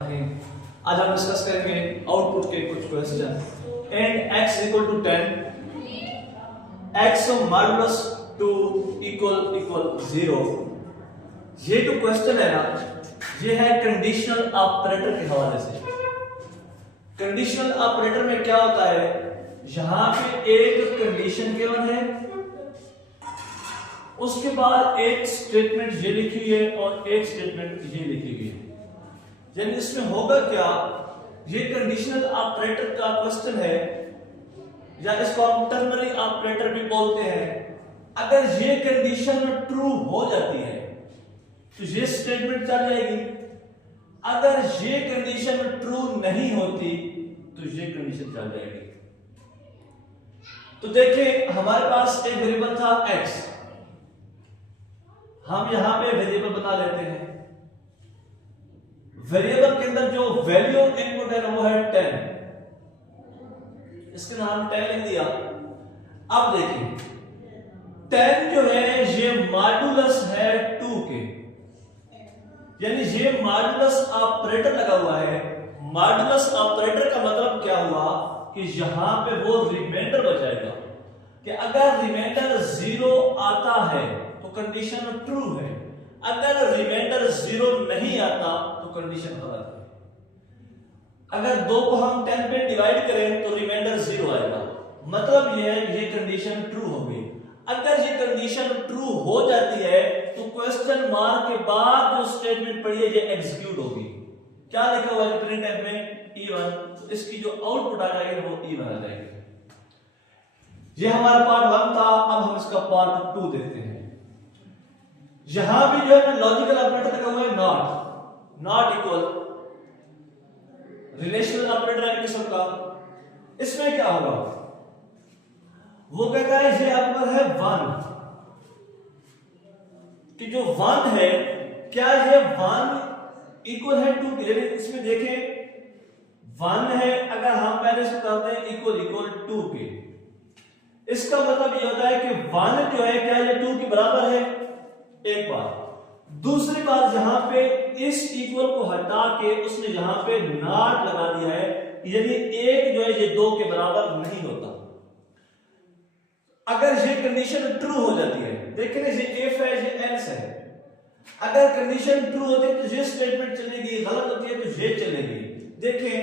आज हम डिस्कस करेंगे आउटपुट के कुछ question and x equal to 10 x modulus 2 equal 0। ये जो क्वेश्चन है ना, ये है कंडीशनल ऑपरेटर के हवाले से। कंडीशनल ऑपरेटर में क्या होता है, यहां पे एक कंडीशन गिवन है, उसके बाद एक स्टेटमेंट ये लिखी है और एक स्टेटमेंट ये लिखी गई है। यानी इसमें होगा क्या, ये कंडीशनल ऑपरेटर का क्वेश्चन है, या इसको हम टर्नरी ऑपरेटर भी बोलते हैं। अगर ये कंडीशन ट्रू हो जाती है तो ये स्टेटमेंट चल जाएगी, अगर ये कंडीशन ट्रू नहीं होती तो ये कंडीशन चल जाएगी। तो देखिए हमारे पास एक वेरिएबल था x, हम यहां पे वेरिएबल बना लेते हैं। वेरिएबल के अंदर जो वैल्यू इनपुट है ना वो है 10, इसके नाम 10 लिख दिया। अब देखिए 10 जो है ये मॉडुलस है 2 के, यानी ये मॉडुलस ऑपरेटर लगा हुआ है। मॉडुलस ऑपरेटर का मतलब क्या हुआ कि यहां पे वो रिमाइंडर बचाएगा कि अगर रिमाइंडर 0 आता है तो कंडीशन ट्रू है, अगर रिमाइंडर 0 नहीं आता तो कंडीशन गलत है। अगर 2 को हम 10 पे डिवाइड करें तो रिमाइंडर 0 आएगा, मतलब ये है ये कंडीशन ट्रू हो गई। अगर ये कंडीशन ट्रू हो जाती है तो क्वेश्चन मार्क के बाद जो स्टेटमेंट पड़ी है ये एग्जीक्यूट होगी। क्या लिखा हुआ है प्रिंटफ में E1, तो इसकी जो आउटपुट आ जाएगी वो E1 आ जाएगी। ये हमारा पार्ट 1 था, अब हम इसका पार्ट 2 देखते हैं। यहां भी जो है लॉजिकल ऑपरेटर लगा हुआ है नॉट इक्वल, रिलेशनल ऑपरेटर है किस्म का। इसमें क्या होगा, वो कहता है ये आपका है 1 कि जो 1 है क्या ये 1 इक्वल है 2 के। इसमें देखें 1 है, अगर हम पहले से करते हैं इक्वल 2 के, इसका मतलब ये होता है कि 1 जो है क्या ये 2 के बराबर है, एक बार। दूसरी बात यहां पे इस इक्वल को हटा के उसने यहां पे नॉट लगा दिया है, यानी एक जो है ये 2 के बराबर नहीं होता। अगर ये कंडीशन ट्रू हो जाती है, देखिए ये इफ है ये एल्स है, अगर कंडीशन ट्रू होती है तो ये स्टेटमेंट चलेगी, गलत होती है तो ये चलेगी। देखें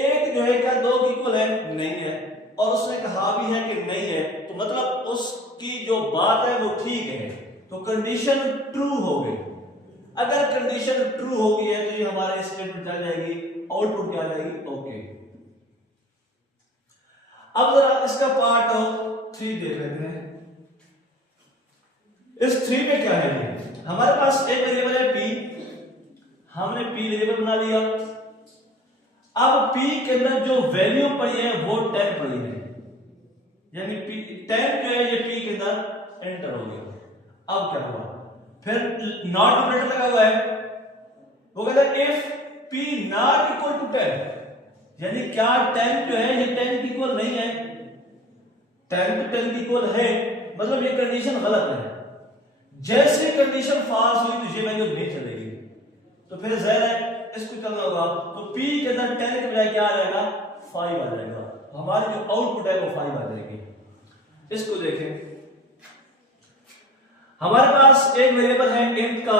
एक जो है क्या 2 के इक्वल है, नहीं है, और उसने कहा भी है कि नहीं है, तो मतलब उसकी जो बात है वो ठीक है, तो कंडीशन ट्रू हो गई। अगर कंडीशन ट्रू हो गई है तो ये हमारे स्टेटमेंट आ जाएगी, आउटपुट क्या आ जाएगी, ओके। अब जरा इसका पार्ट 3 देख लेते हैं। इस 3 में क्या है, हमारे पास एक वेरिएबल है p, हमने p वेरिएबल बना लिया। अब p के अंदर जो वैल्यू पड़ी है वो 10 पड़ी है, यानी p 10 जो है ये p के अंदर एंटर हो गया। अब क्या हुआ, फिर नॉट ऑपरेटर लगा हुआ है, वो कहता है if p not equal to 10, यानी क्या 10 जो है ये 10 की इक्वल नहीं है, 10 तो 10 की इक्वल है, मतलब ये कंडीशन गलत है। जैसे कंडीशन फॉल्स हुई तो ये वैल्यू नहीं चलेगी, तो फिर जाहिर है इसको करना होगा, तो p के अंदर 10 के बजाय क्या आ जाएगा, 5 आ जाएगा, हमारी जो आउटपुट है वो 5 आ जाएगी। इसको देखें, हमारे पास एक वेरिएबल है इंट का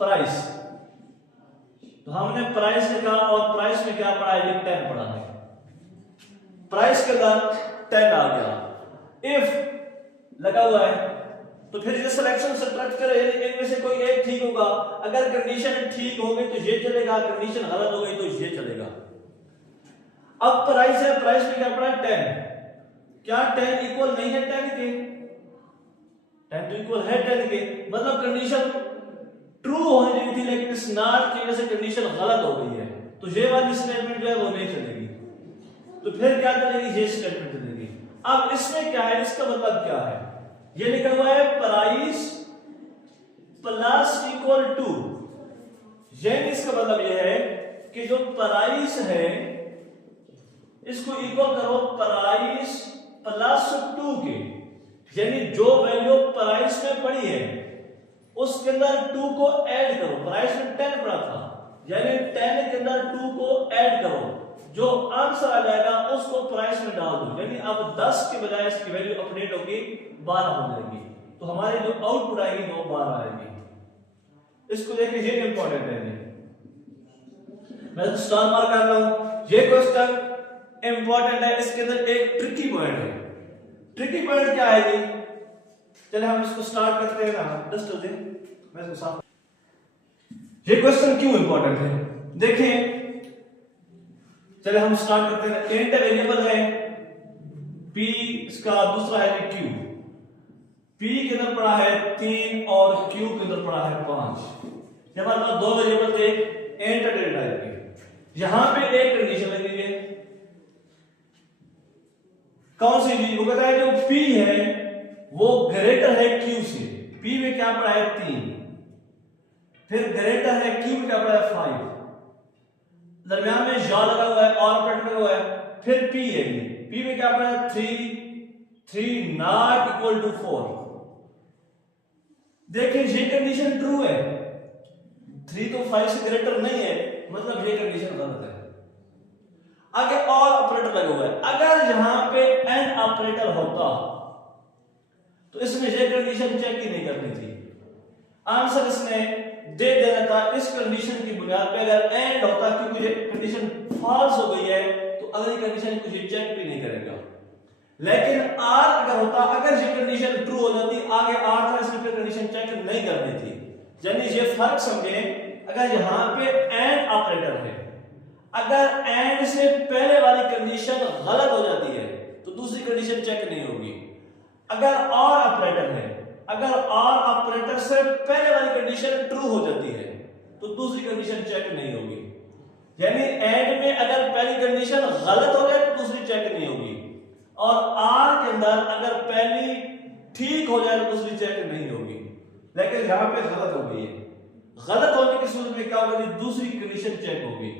प्राइस, तो हमने प्राइस लिखा और प्राइस में क्या पढ़ा है, 10 पढ़ा है, प्राइस के अंदर 10 आ गया। इफ लगा हुआ है तो फिर ये सिलेक्शन सब्ट्रैक्ट करें, इनमें से कोई एक ठीक होगा, अगर कंडीशन ठीक हो गई तो ये चलेगा, कंडीशन गलत हो गई तो ये चलेगा। अब प्राइस है, प्राइस में क्या पढ़ा है 10, क्या 10 इक्वल नहीं है 10 के, 10 तो इक्वल है 10 के, मतलब कंडीशन ट्रू होनी चाहिए थी, लेकिन इस नॉट की वजह से कंडीशन गलत हो गई है, तो ये वाली स्टेटमेंट जो है वो नहीं चलेगी, तो फिर क्या चलेगी, ये स्टेटमेंट चलेगी। अब इसमें क्या है, इसका मतलब क्या है, ये लिखा हुआ है प्राइस प्लस इक्वल टू, यानी इसका मतलब ये है कि जो प्राइस है इसको इक्वल करो प्राइस प्लस 2 के, यानी जो वैल्यू प्राइस में पड़ी है उसके अंदर 2 को ऐड करो। प्राइस में 10 पड़ा था, यानी 10 के अंदर 2 को ऐड करो, जो आंसर आ जाएगा उसको प्राइस में डाल दो, यानी अब 10 के बजाय इसकी वैल्यू अपडेट होगी 12 हो जाएगी, तो हमारी जो आउटपुट आएगी वो 12 आएगी। इसको देखिए, ये इंपॉर्टेंट है, मैं स्टार मार्क कर रहा हूं, ये क्वेश्चन इंपॉर्टेंट है। इसके अंदर एक ट्रिकी पॉइंट है। ट्रिकी पॉइंट क्या है जी? चलिए हम इसको स्टार्ट करते हैं ना, जस्ट मैं इसको साफ। ये क्वेश्चन क्यों इंपॉर्टेंट है देखें, चलिए हम स्टार्ट करते हैं। इंट वेरिएबल है p, इसका दूसरा है q, p के अंदर पड़ा है 3 और q के अंदर पड़ा है 5। जब हमारे पास दो वेरिएबल थे, इंट डेल्टा है, यहां पे एक कंडीशन लगी है, कौन सी जी? वो कहता है जो p है वो ग्रेटर है q से, p में क्या पड़ा है 3, फिर ग्रेटर है q में क्या पड़ा है 5, दरमियान में या लगा हुआ है और ऑपरेटर लगा हुआ है, फिर p है, p में क्या पड़ा है 3 नॉट इक्वल टू 4। देखिए ये कंडीशन ट्रू है, 3 तो 5 से ग्रेटर नहीं है, मतलब ये कंडीशन गलत है। आगे और ऑपरेटर लगा हुआ है, अगर यहां पे एंड ऑपरेटर होता तो इसमें ये कंडीशन चेक ही नहीं करनी थी, आंसर इसने दे देना था इस कंडीशन की बुनियाद पे। अगर एंड होता कि मुझे कंडीशन फॉल्स हो गई है तो अगली कंडीशन कुछ चेक भी नहीं करेगा, लेकिन आर अगर होता, अगर ये कंडीशन ट्रू हो जाती, आगे आर था इसमें फिर कंडीशन चेक नहीं करनी थी। यानी ये फर्क समझे, अगर यहां पे एंड ऑपरेटर है, अगर एंड से पहले वाली कंडीशन गलत हो जाती है तो दूसरी कंडीशन चेक नहीं होगी। अगर और ऑपरेटर है, अगर और ऑपरेटर से पहले वाली कंडीशन ट्रू हो जाती है तो दूसरी कंडीशन चेक नहीं होगी। यानी एंड में अगर पहली कंडीशन गलत हो जाए तो दूसरी चेक नहीं होगी, और आर के अंदर अगर पहली ठीक हो जाए तो दूसरी चेक नहीं होगी। लेकिन यहां पे गलत हो गई है, गलत होने की सूरत में क्या होगा, दूसरी कंडीशन चेक होगी।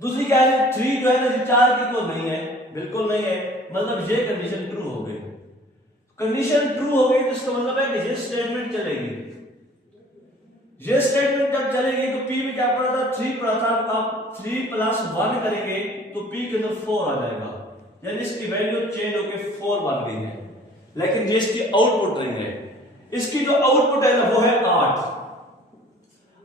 दूसरी क्या है, 3 जो है ना 4 की इक्वल नहीं है, बिल्कुल नहीं है, मतलब ये कंडीशन ट्रू हो गई। कंडीशन ट्रू हो गई तो इसका मतलब है कि ये स्टेटमेंट चलेगी। ये स्टेटमेंट जब चलेगी तो p में क्या पड़ा था, 3 पड़ा था, अब 3 + 1 करेंगे तो p के अंदर 4 आ जाएगा, यानी इसकी वैल्यू चेंज होकर 4 बन गई है। लेकिन ये इसकी आउटपुट रही है, इसकी जो आउटपुट है ना वो है 8।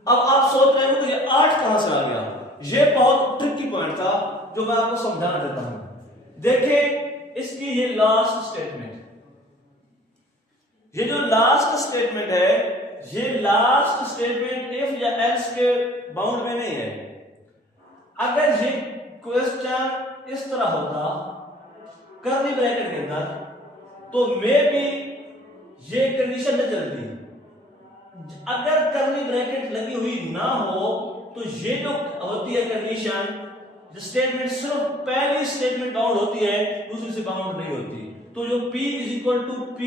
अब आप सोच रहे हो तो ये 8 कहां से आ गया? ये बहुत ट्रिकी पॉइंट था जो मैं आपको समझाना चाहता हूं। देखिए इसकी ये लास्ट स्टेटमेंट, ये जो लास्ट स्टेटमेंट है, ये लास्ट स्टेटमेंट इफ या एल्स के बाउंड में नहीं है। अगर ये क्वेश्चन इस तरह होता कर्ली ब्रैकेट के अंदर तो मे बी ये कंडीशन न चलती। अगर कर्ली ब्रैकेट लगी हुई ना हो तो ये जो होती है कंडीशन, स्टेटमेंट सिर्फ पहली स्टेटमेंट बाउंड होती है, दूसरी से बाउंड नहीं होती। तो जो p = p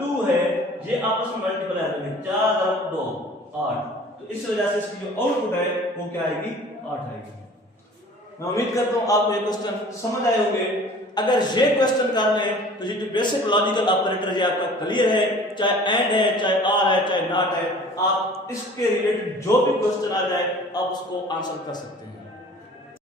2 है, ये आपस में मल्टीप्लाई करेंगे, 4 × 2 8। तो इस वजह से इसकी जो आउटपुट है वो क्या आएगी, 8 आएगी। मैं उम्मीद करता हूं आपको ये क्वेश्चन समझ आए होंगे। अगर ये क्वेश्चन कर लें तो ये जो बेसिक लॉजिकल ऑपरेटर ये आपका क्लियर है, चाहे एंड है, चाहे आर है, चाहे नॉट है, आप इसके रिलेटेड जो भी क्वेश्चन आ जाए आप उसको आंसर कर सकते हैं।